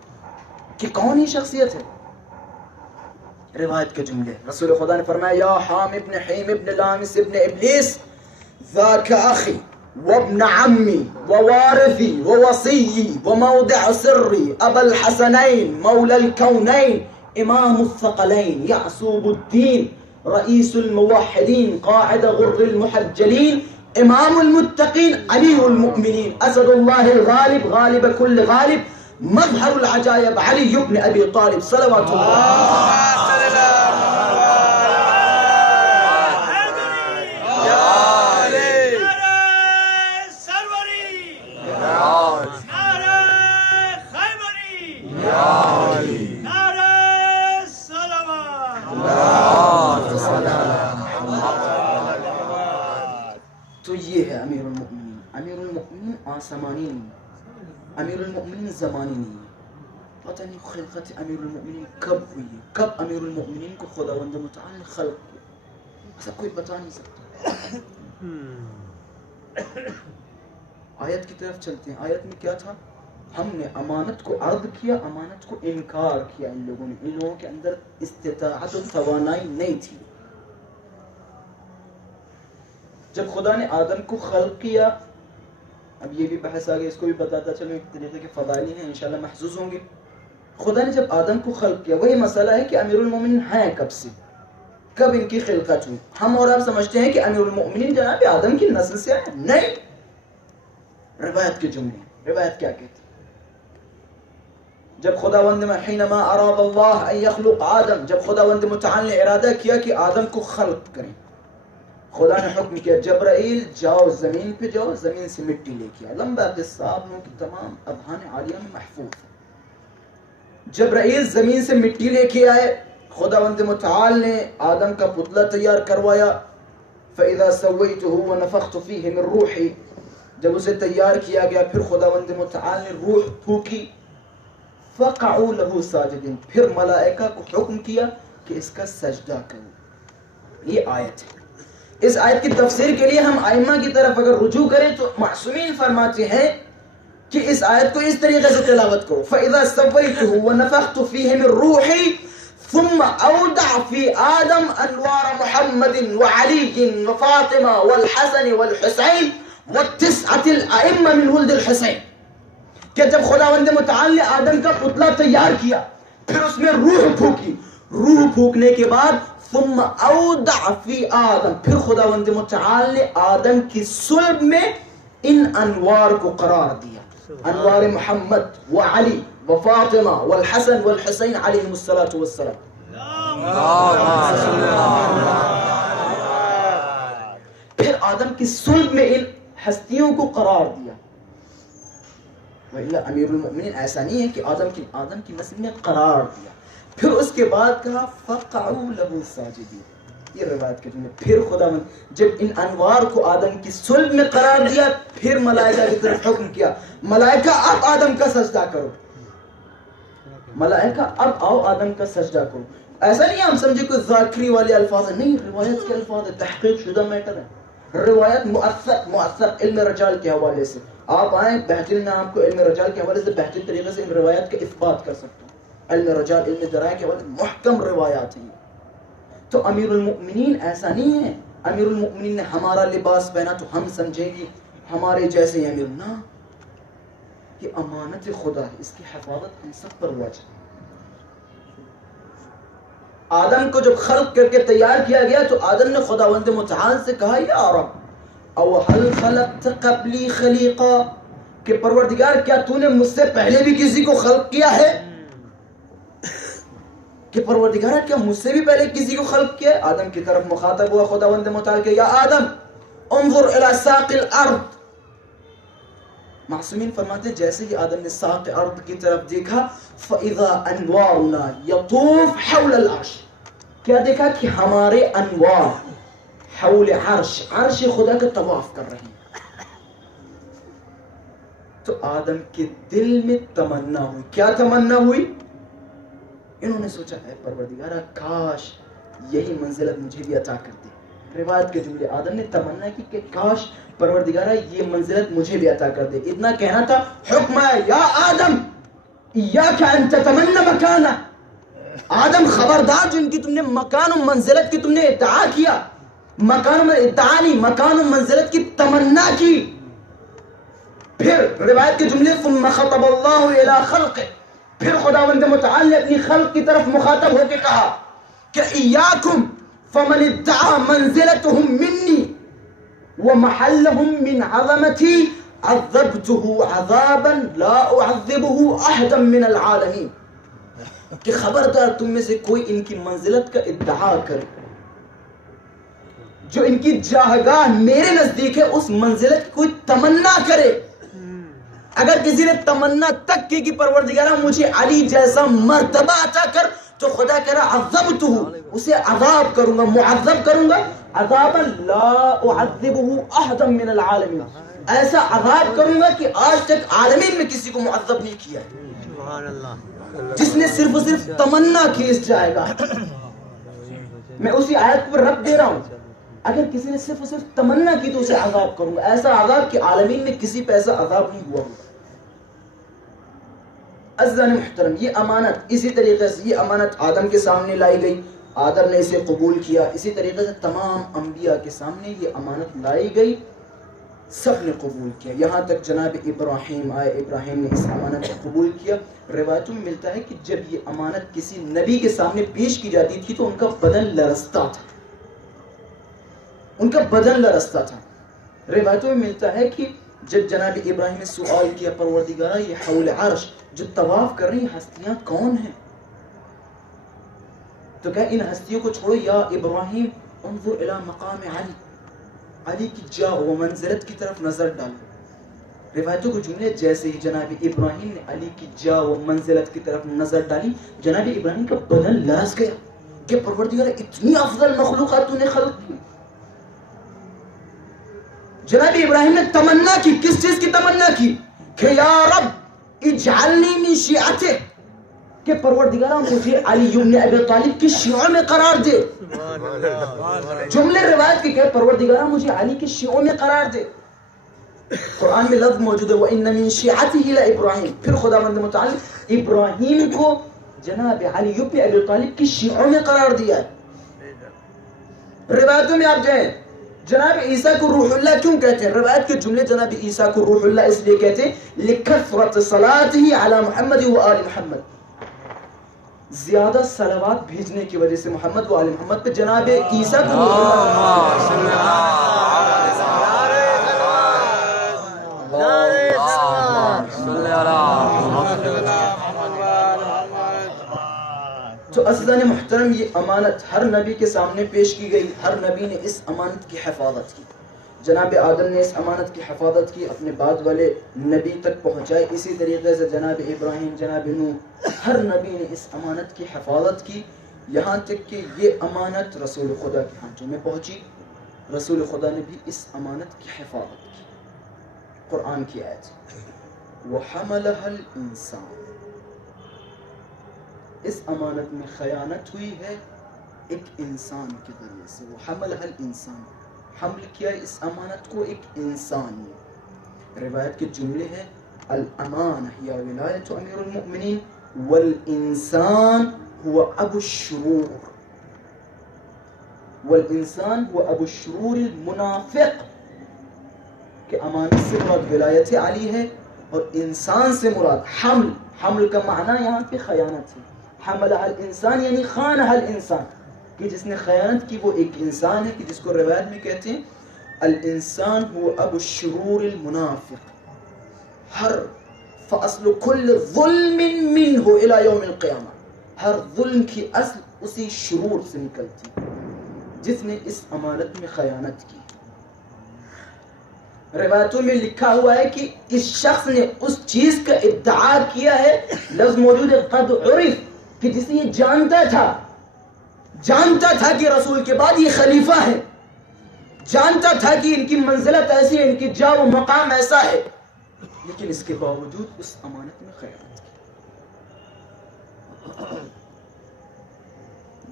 کہ کون ہی شخصیت ہے؟ روایت کے جملے رسول خدا نے فرمایا یا حام ابن حیم ابن لامس ابن ابلیس ذاک اخی وابن عمی ووارثی ووصی وموضع سری ابا الحسنین مولا الکونین امام الثقلین یعصوب الدین رئیس الموحدین قاعد غر المحجلین امام المتقین علی المؤمنین اسد اللہ الغالب غالب کل غالب مظہر العجائب علی ابن ابی طالب صلوات اللہ. تو یہ ہے امیر المؤمنین. امیر المؤمنین آسمانی نہیں، امیر المؤمنین زمانی نہیں ہے. پتہ نہیں خلقت امیر المؤمنین کب ہوئی ہے، کب امیر المؤمنین کو خداوند متعال نے خلق کیا، ایسا کوئی بتا نہیں سکتا. آیت کی طرف چلتے ہیں. آیت میں کیا تھا؟ ہم نے امانت کو عرض کیا، امانت کو انکار کیا. ان لوگوں کے اندر استطاعت و توانائی نہیں تھی. جب خدا نے آدم کو خلق کیا، اب یہ بھی بحث آگے، اس کو بھی بتاتا چلو، ایک طریقے کے فضائلی ہیں انشاءاللہ محظوظ ہوں گے. خدا نے جب آدم کو خلق کیا، وہی مسئلہ ہے کہ امیر المومنین ہیں کب سے، کب ان کی خلقت ہوئی. ہم اور آپ سمجھتے ہیں کہ امیر المومنین جناب آدم کی نسل سے آئے، نہیں. روایت کے جملے، روایت کیا کہتی؟ جب خداوند حینما اراد اللہ ان یخلق آدم، جب خداوند متعال نے ارادہ کیا کہ آدم کو خلق کریں، خدا نے حکم کیا جبرائیل جاؤ زمین پہ جاؤ، زمین سے مٹی لے کے آؤ. لمبا قصہ آپ لوگوں کی تمام اذہان عالیہ میں محفوظ ہے. جبرائیل زمین سے مٹی لے کے آئے، خداوند متعال نے آدم کا پتلا تیار کروایا. فَإِذَا سَوَّيْتُهُ وَنَفَخْتُ فِيهِ مِن رُوحِي، جب اسے تیار کیا گیا پھر خداوند متعال نے روح پھونکی. فَقَعُوا لَهُ سَاجِدِينَ، پھر ملائکہ کو حکم کیا کہ اس کا سجدہ کرو. یہ آیت ہے. اس آیت کی تفسیر کے لیے ہم ائمہ کی طرف اگر رجوع کریں تو معصومین فرماتے ہیں کہ اس آیت کو اس طریقے سے تلاوت کرو. فَإِذَا سَوَّيْتُهُ وَنَفَخْتُ فِيهِ مِن رُوحِي ثُمَّ أَوْدَعَ فِي آدَمَ أَنْوَارَ مُحَمَّدٍ وَعَلِيٍّ وَفَاطِمَةٍ وَالْحَسَنِ وَالْحُسَيْنِ وَالتِّسْعَةِ الْأَئِمَّةِ مِنْ وَلْدِ الْحُسَيْنِ، کہ جب خداوند متعال نے آدم کا پتلا تیار کیا پھر اس میں روح پھونکی، روح پھونکنے کے بعد ثم اودع فی آدم، پھر خداوند متعال نے آدم کی صلب میں ان انوار کو قرار دیا. انوار محمد وعلی وفاطمہ والحسن والحسین علیہم الصلاۃ والسلام. پھر آدم کی صلب میں ان ہستیوں کو قرار دیا. وَإِلَّا امیر المؤمنین ایسا نہیں ہے کہ آدم کی نسل میں قرار دیا. پھر اس کے بعد کہا فَقَعُوا لَهُ سَاجِدِينَ. یہ روایت کے جملے. پھر خداوند جب ان انوار کو آدم کی صلب میں قرار دیا پھر ملائکہ کی طرف حکم کیا ملائکہ اب آدم کا سجدہ کرو. ملائکہ اب آؤ آدم کا سجدہ کرو. ایسا نہیں ہم سمجھے کوئی ذاکری والے الفاظ ہیں، نہیں، روایت کے الفاظ ہے، تحقیق شدہ میٹر ہے. روایت مؤثر علم رجال کے حوالے سے. آپ آئیں بہترین، میں آپ کو علم رجال کے حوالے سے بہترین طریقے سے ان روایت کا اثبات کر سکتا ہوں. علم رجال، علم درائع کے حوالے محکم روایات ہیں. تو امیر المؤمنین ایسا نہیں ہے امیر المؤمنین نے ہمارا لباس پہنا تو ہم سمجھیں گے ہمارے جیسے امیر. نہ، یہ امانت خدا ہے، اس کی حفاظت ہم سب پر واجب. آدم کو جب خلق کر کے تیار کیا گیا تو آدم نے خداوند متعال سے کہا یا رب او هل خلقت قبلی خلیقا، کہ پروردگار کیا تو نے مجھ سے پہلے بھی کسی کو خلق کیا ہے؟ کہ پروردگار کیا مجھ سے بھی پہلے کسی کو خلق کیا ہے؟ آدم کی طرف مخاطب ہوا خداوند متعال کہ یا آدم انظر الى ساق الارض. معصومین فرماتے ہیں جیسے ہی آدم نے ساق ارض کی طرف دیکھا فَإِذَا أَنْوَارُنَا يَطُوفُ حَوْلَ الْعَرْشِ، کیا دیکھا کہ ہمارے انوار حول عرش خدا کا طواف کر رہے ہیں. تو آدم کے دل میں تمنا ہوئی. کیا تمنا ہوئی؟ انہوں نے سوچا ہے پروردگارہ کاش یہی منزلت مجھے بھی عطا کر دے. روایت کے جملے آدم نے تمنا کی کہ کاش پروردگارہ یہ منزلت مجھے بھی عطا کر دے. اتنا کہنا تھا، حکم ہے یا آدم ایاک ان تتمنى مکانا. آدم خبردار، جن کی تم نے مکان و منزلت کی تم نے ادعا کیا، مکان و منزلت کی تمنا کی. پھر روایت کے جملے ثم خطب اللہ الی خلقہ، پھر خداوند متعال نے اپنی خلق کی طرف مخاطب ہو کے کہا کہ ایاکم فمن ادعا منزلتهم منی ومحلهم من عظمتی عذبته عذابا لا اعذبه احدا من العالمین. کہ خبردار تم میں سے کوئی ان کی منزلت کا ادعا کرے، جو ان کی جاہگاہ میرے نزدیک ہے اس منزلت کی کوئی تمنا کرے. اگر کسی نے تمنا تک کی کہ پروردگارہ مجھے علی جیسا مرتبہ عطا کر، تو خدا کہہ رہا عذبتہ، اسے عذاب کروں گا، معذب کروں گا، عذابا لا اعذبه احدا من العالمین، ایسا عذاب کروں گا کہ آج تک عالمین میں کسی کو معذب نہیں کیا ہے. سبحان اللہ. جس نے صرف و صرف تمنا کی اس جائے گا. میں اسی آیت پر رب دے رہا ہوں، اگر کسی نے صرف و صرف تمنا کی تو اسے عذاب کروں گا، ایسا عذاب کہ عالمین میں کسی پہ ایسا عذاب نہیں ہوا ہوگا. عزیزان محترم، یہ امانت اسی طریقے سے یہ امانت آدم کے سامنے لائی گئی، آدم نے اسے قبول کیا. اسی طریقے سے تمام انبیاء کے سامنے یہ امانت لائی گئی، سب نے قبول کیا. یہاں تک جناب ابراہیم آئے، ابراہیم نے اس امانت کو قبول کیا. روایتوں میں ملتا ہے کہ جب یہ امانت کسی نبی کے سامنے پیش کی جاتی تھی تو ان کا بدن لرزتا تھا، ان کا بدن لرزتا تھا. روایتوں میں ملتا ہے کہ جب جناب ابراہیم نے سوال کیا پروردگارہ یہ حول عرش جو طواف کر رہی ہستیاں کون ہیں؟ تو کہا ان ہستیوں کو چھوڑو، یا ابراہیم انظر الی مقام علی، علی کی جا و منزلت کی طرف نظر ڈالو. روایتوں کو جملے جیسے ہی جناب ابراہیم نے علی کی جا و منزلت کی طرف نظر ڈالی، جناب ابراہیم کا بدن لرز گیا کہ پروردگار اتنی افضل مخلوقات تو نے خلق کی. جناب ابراہیم نے تمنا کی، کس چیز کی تمنا کی؟ کہ یا رب اجعلنی من شیعتک، کہ پروردگارہ مجھے علی ابن ابی طالب کی شیعوں میں قرار دے. جملے روایت کی کہ پروردگارہ مجھے علی کے شیعوں میں قرار دے. قرآن میں لفظ موجود ہے وَإِنَّ مِن شِيعَتِهِ لَإِبْرَاهِيمَ، پھر خداوند متعال ابراہیم کو جناب علی ابن ابی طالب کی شیعوں میں قرار دیا ہے. روایتوں میں آپ جائیں جناب عیسیٰ کو روح اللہ کیوں کہتے ہیں؟ روایت کے جملے جناب عیسیٰ کو روح اللہ اس لیے کہتے ہیں لِكَثْرَةِ صَلَاتِهِ عَلَى مُحَمَّدٍ وآل محمد، زیادہ صلوات بھیجنے کی وجہ سے محمد و آل محمد پہ جناب عیسیٰ کو روح اللہ. تو عزیزان محترم یہ امانت ہر نبی کے سامنے پیش کی گئی، ہر نبی نے اس امانت کی حفاظت کی. جناب آدم نے اس امانت کی حفاظت کی، اپنے بعد والے نبی تک پہنچائی. اسی طریقے سے جناب ابراہیم، جناب نوح، ہر نبی نے اس امانت کی حفاظت کی، یہاں تک کہ یہ امانت رسول خدا کے ہاتھوں میں پہنچی. رسول خدا نے بھی اس امانت کی حفاظت کی. قرآن کی آیت وَحَمَلَهَا الْإِنسَانُ، اس امانت میں خیانت ہوئی ہے ایک انسان کے ذریعے سے. وَحَمَلَهَا الْإِنسَانُ، حمل کیا اس امانت کو ایک انسان نے. روایت کے جملے ہیں الامانہ یا ولایت امیر المؤمنین والانسان هو ابو الشرور، والانسان هو ابو الشرور المنافق، کہ امانت سے مراد ولایت علی ہے اور انسان سے مراد حمل. حمل کا معنی یہاں پہ خیانت ہے. حملہ الانسان یعنی خانہ الانسان، کہ جس نے خیانت کی وہ ایک انسان ہے، کہ جس کو روایت میں کہتے ہیں الانسان هو ابو الشرور المنافق. ہر فاصل کل ظلم منه الى یوم القیامہ، ہر ظلم کی اصل اسی شرور سے نکلتی جس نے اس امانت میں خیانت کی. روایتوں میں لکھا ہوا ہے کہ اس شخص نے اس چیز کا ادعا کیا ہے، لفظ موجود ہے قد عرف، کہ جس نے یہ جانتا تھا کہ رسول کے بعد یہ خلیفہ ہے، جانتا تھا کہ ان کی منزلت ایسی ہے، ان کی جا و مقام ایسا ہے، لیکن اس کے باوجود اس امانت میں خیانت کی.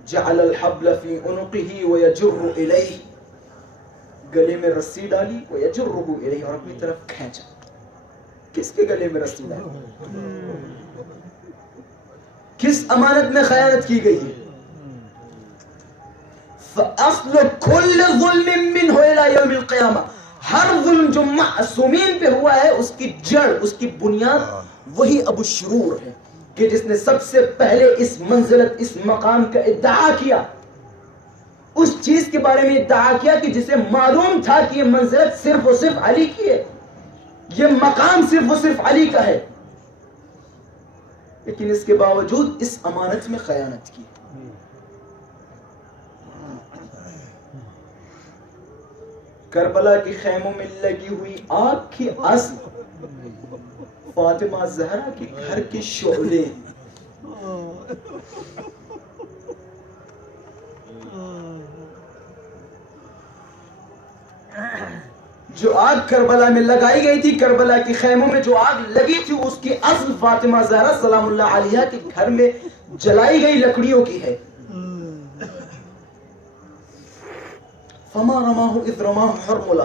جعل الحبل فی عنقه ویجر الیہ، گلے میں رسی ڈالی ویجرہ الیہ، اور اپنی طرف کھینچا. کس کے گلے میں رسی ڈالی؟ کس امانت میں خیانت کی گئی ہے؟ فَأَصْلُ كُلِّ ظُلْمٍ مِّنْهُ إِلَى يَوْمِ الْقِيَامَةِ، ہر ظلم جو معصومین پہ ہوا ہے اس کی جڑ، اس کی بنیاد وہی ابو شرور ہے، کہ جس نے سب سے پہلے اس منزلت، اس مقام کا ادعا کیا، اس چیز کے بارے میں ادعا کیا کہ جسے معلوم تھا کہ یہ منزلت صرف و صرف علی کی ہے، یہ مقام صرف و صرف علی کا ہے، لیکن اس کے باوجود اس امانت میں خیانت کی. کربلا کے خیموں میں لگی ہوئی آگ کی اصل فاطمہ زہرا کے گھر کے شعلے. جو آگ کربلا میں لگائی گئی تھی، کربلا کے خیموں میں جو آگ لگی تھی، اس کی اصل فاطمہ زہرا سلام اللہ علیہا کے گھر میں جلائی گئی لکڑیوں کی ہے. فما رماه اذ رماه حرملہ،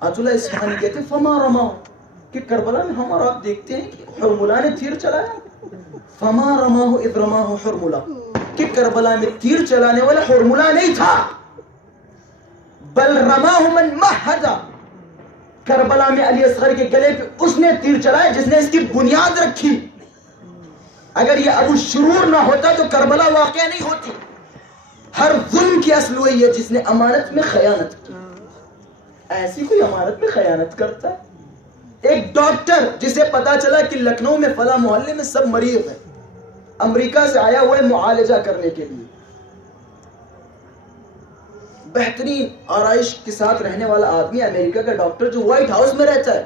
آیت اللہ اسمانی کہتے ہیں فما رماه، کہ کربلا میں ہم اور آپ دیکھتے ہیں کہ حرملہ نے تیر چلایا. فما رماه اذ رماه حرملہ، کہ کربلا میں تیر چلانے والا حرملہ نہیں تھا، بل رماه من مہدا، کربلا میں علی اصغر کے گلے پہ اس نے تیر چلایا جس نے اس کی بنیاد رکھی. اگر یہ ابو شرور نہ ہوتا تو کربلا واقع نہیں ہوتی. ہر ظلم کی اصل وہی ہے جس نے امانت میں خیانت کی. ایسی کوئی امانت میں خیانت کرتا ہے؟ ایک ڈاکٹر جسے پتا چلا کہ لکھنؤ میں فلاں محلے میں سب مریض ہیں، امریکہ سے آیا ہوا ہے معالجہ کرنے کے لیے، بہترین آرائش کے ساتھ رہنے والا آدمی، امریکہ کا ڈاکٹر جو وائٹ ہاؤس میں رہتا ہے،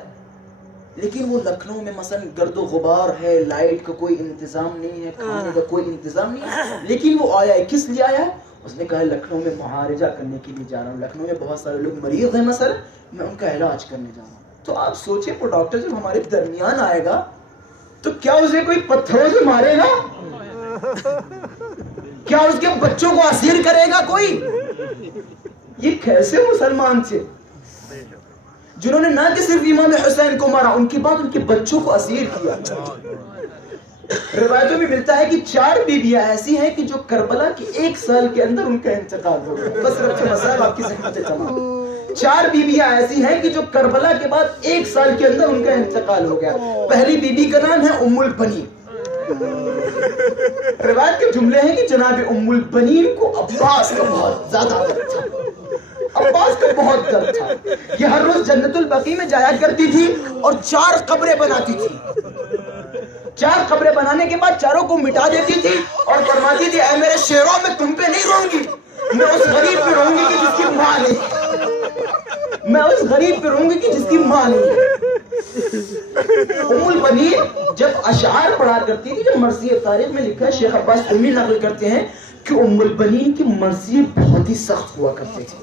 لیکن وہ لکھنؤ میں مثلا گرد و غبار ہے، لائٹ کا کوئی انتظام نہیں ہے، کھانے کا کوئی انتظام نہیں ہے، لیکن وہ آیا ہے، کس لیے آیا ہے؟ اس نے کہا لکھنؤ میں معالجہ کرنے کے لیے جا رہا ہوں، لکھنؤ میں بہت سارے لوگ مریض ہیں مثلا، میں ان کا علاج کرنے جا رہا ہوں۔ تو آپ سوچیں وہ ڈاکٹر جب ہمارے درمیان آئے گا تو کیا اسے کوئی پتھروں سے مارے گا؟ کیا اس کے بچوں کو اسیر کرے گا کوئی؟ یہ کیسے مسلمان تھے جنہوں نے نہ کہ صرف امام حسین کو مارا، ان کے بعد ان کے بچوں کو اسیر کیا۔ روایتوں میں ملتا ہے کہ 4 بیویاں ایسی ہیں کہ جو کربلا کے 1 سال کے اندر ان کا انتقال ہو گیا۔ بس رب کے مسائل آپ کی ذہن سے تمام۔ 4 بیویاں ایسی ہیں کہ جو کربلا کے بعد 1 سال کے اندر ان کا انتقال ہو گیا۔ پہلی بیوی کا نام ہے ام البنین۔ روایت کے جملے ہیں کہ جناب ام البنین کو عباس کا بہت زیادہ درد تھا، عباس کا بہت درد تھا۔ یہ ہر روز جنت البقیع میں جایا کرتی تھی اور 4 قبریں بناتی تھی۔ 4 قبریں بنانے کے بعد چاروں کو مٹا دیتی تھی اور فرماتی تھی اے میرے شیروں میں تم پہ نہیں رہوں گی، میں اس غریب پہ رہوں گی کہ جس کی ماں نہیں، میں اس غریب پہ رہوں گی کہ جس کی ماں نہیں۔ ام البنین جب اشعار پڑھا کرتی تھی، جو مرثی تاریخ میں لکھا ہے، شیخ عباس قمی نقل کرتے ہیں کہ ام البنین کی مرثی بہت ہی سخت ہوا کرتے تھے۔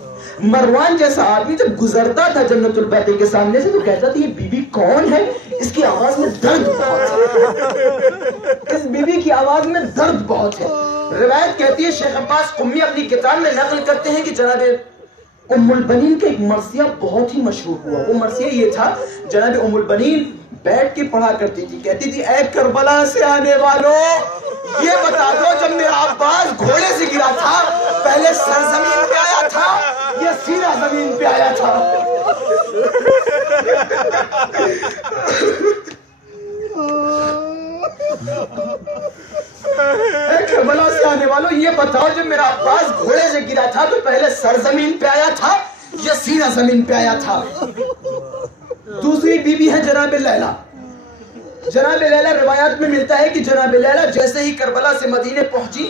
مروان جیسا آدمی جب گزرتا تھا جنت البقیع کے سامنے سے تو کہتا تھا یہ بی بی کون ہے، اس کی آواز میں درد بہت ہے، اس بی بی کی آواز میں درد بہت ہے۔ روایت کہتی ہے، شیخ عباس قمی اپنی کتاب میں نقل کرتے ہیں کہ جناب ام البنین کا ایک مرثیہ بہت ہی مشہور ہوا۔ وہ مرثیہ یہ تھا، جناب ام البنین بیٹھ کے پڑھا کرتی تھی، کہتی تھی اے کربلا سے آنے والوں، یہ بتا دو جب میرا عباس گھوڑے سے گرا تھا پہلے سرزمین پہ آیا تھا یا سیدھا زمین پہ آیا تھا؟ اے کربلا سے آنے والوں، یہ بتاؤ جب میرا عباس گھوڑے سے گرا تھا تو پہلے سرزمین پہ آیا تھا یا سیدھا زمین پہ آیا تھا؟ دوسری بیوی ہے جناب لیلہ۔ جناب لیلہ روایات میں ملتا ہے کہ جناب لیلہ جیسے ہی کربلا سے مدینے پہنچی،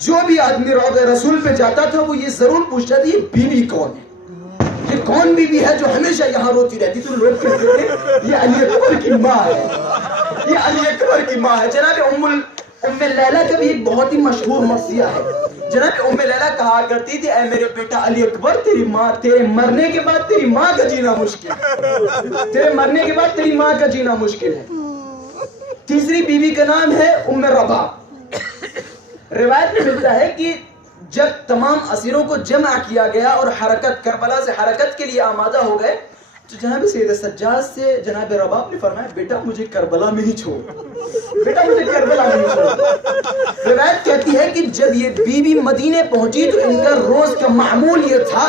جو بھی آدمی روضہ رسول پہ جاتا تھا وہ یہ ضرور پوچھتا تھا یہ بیوی کون ہے، یہ کون بیوی ہے جو ہمیشہ یہاں روتی رہتی؟ تو لوگ کہتے تھے یہ علی اکبر کی ماں ہے، یہ علی اکبر کی ماں ہے۔ جناب ام لیلہ کا بھی ایک بہت ہی مشہور مرثیہ ہے۔ جناب ام لیلہ کہا کرتی تھی اے میرے بیٹا علی اکبر، تیری ماں، تیرے مرنے کے بعد تیری ماں کا جینا مشکل ہے، تیرے مرنے کے بعد تیری ماں کا جینا مشکل ہے۔ تیسری بیوی کا نام ہے ام رباب۔ روایت میں ملتا ہے کہ جب تمام اسیروں کو جمع کیا گیا اور حرکت کربلا سے حرکت کے لیے آمادہ ہو گئے تو جناب سید سجاد سے جناب رباب نے فرمایا بیٹا مجھے کربلا میں ہی چھوڑ، بیٹا مجھے کربلا میں ہی چھوڑ۔ روایت کہتی ہے کہ جب یہ بیوی مدینے پہنچی تو ان کا روز کا معمول یہ تھا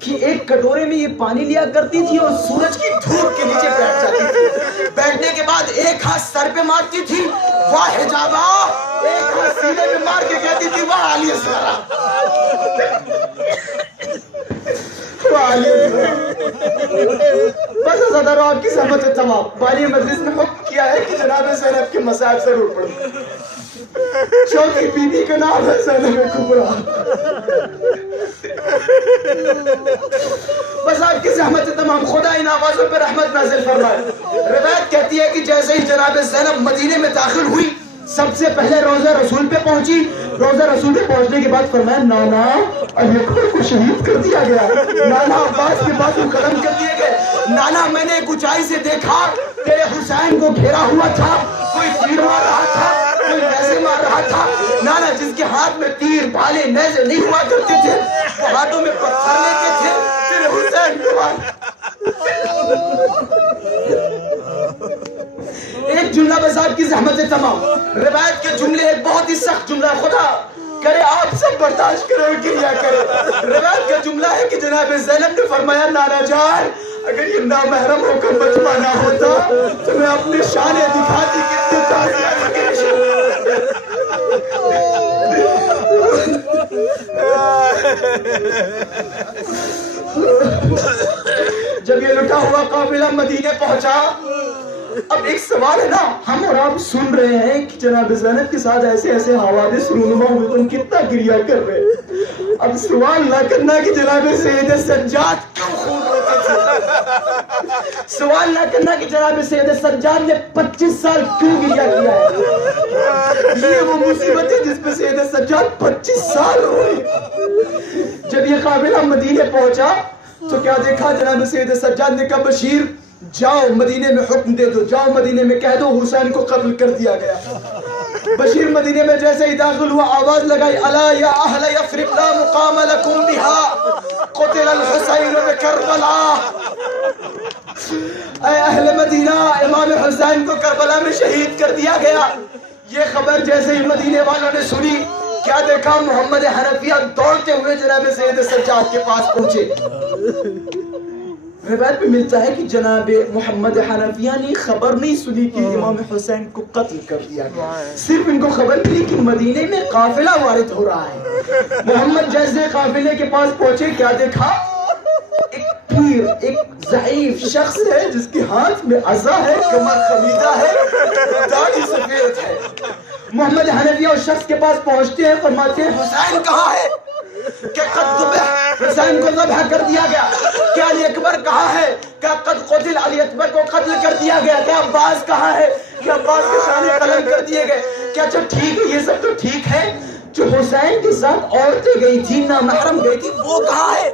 کہ ایک کٹورے میں یہ پانی لیا کرتی تھی اور سورج کی دھوپ کے نیچے بیٹھ جاتی تھی۔ بیٹھنے کے بعد ایک ہاتھ سر پہ مارتی تھی، واہ حجابہ، ایک ہاتھ سینے پہ مار کے کہتی تھی واہ علی اسغرا، واہ علی اسغرا۔ بس حضرت آپ کی سمجھ ہے تمام۔ بانی مجلس نے حکم کیا ہے کہ جناب زینب کے مصائب ضرور پڑھیں۔ چوتھی بیوی کا نام ہے زینب کبریٰ۔ بس آپ کی زحمت تمام، خدا ان آوازوں پر رحمت نازل فرمائے۔ روایت کہتی ہے کہ جیسے ہی جناب زینب مدینے میں داخل ہوئی سب سے پہلے روضہ رسول پہ پہنچی۔ روضہ رسول پہ پہنچنے کے بعد فرمایا نانا علی اکبر کو شہید کر دیا گیا، نانا عباس کے بازو قلم کر دیے گئے، نانا میں نے ایک اونچائی سے دیکھا تیرے حسین کو گھیرا ہوا تھا، کوئی تیر مار رہا تھا، کوئی نیزے مار رہا تھا، نانا جس کے ہاتھ میں تیر بھالے نیزے نہیں ہوا کرتے تھے وہ ہاتھوں میں پتھر لے کے تھے تیرے حسین کو مار۔ ایک جملہ بس آپ کی زحمت ہے تمام۔ روایت کے جملے ایک بہت ہی سخت جملہ، خدا کرے آپ سب برداشت کرے اور گریا کرے۔ روایت کا جملہ ہے کہ جناب زینب نے فرمایا نانا جان اگر یہ نامحرم ہو کر بچپنا ہوتا تو میں اپنے شانے دکھاتی کتنے تازیہ جب یہ لٹا ہوا قافلہ مدینے پہنچا، اب ایک سوال ہے نا، ہم اور آپ سن رہے ہیں کہ جناب زینب کے ساتھ ایسے ایسے حوادث رونما ہوئے، تم کتنا گریہ کر رہے ہیں۔ اب سوال نہ کرنا کہ جناب سید سجاد کیوں خون روتے تھے، سوال نہ کرنا کہ جناب سید سجاد نے 25 سال کیوں گریہ کیا ہے۔ یہ وہ مصیبت ہے جس پہ سید سجاد 25 سال ہوئے۔ جب یہ قافلہ مدینے پہنچا تو کیا دیکھا، جناب سید سجاد نے کہا بشیر جاؤ مدینے میں حکم دے دو، جاؤ مدینے میں کہہ دو حسین کو قتل کر دیا گیا۔ بشیر مدینے میں جیسے ہی داخل ہوا آواز لگائی، الا یا اہل یثرب لا مقام لکم بہا قتل الحسین بکربلا، اے اہل مدینہ امام حسین کو کربلا میں شہید کر دیا گیا۔ یہ خبر جیسے ہی مدینے والوں نے سنی، کیا دیکھا، محمد حنفیہ دوڑتے ہوئے جناب سید سجاد کے پاس پہنچے۔ روایت میں ملتا ہے کہ جناب محمد حنفیہ نے خبر نہیں سنی کہ امام حسین کو قتل کر دیا گیا، صرف ان کو خبر ملی کہ مدینے میں قافلہ وارد ہو رہا ہے۔ محمد جیسے قافلے کے پاس پہنچے، کیا دیکھا، ایک پیر، ایک ضعیف شخص ہے جس کے ہاتھ میں عصا ہے، کمر خمیدہ ہے، داڑھی سفید ہے۔ محمد حنفیہ اس شخص کے پاس پہنچتے ہیں، فرماتے ہیں حسین کہاں ہے، کہ قد ذبح، حسین کو ذبح کر دیا گیا۔ کیا علی اکبر کہاں ہے، کیا قد قتل، علی اکبر کو قتل کر دیا گیا۔ کیا عباس کہاں ہے، کیا عباس کے شانے قلم کر دیے گئے۔ کیا جو ٹھیک ہے، یہ سب تو ٹھیک ہے، جو حسین کے ساتھ عورتیں گئی تھی، نامحرم گئی تھی، وہ کہاں ہے۔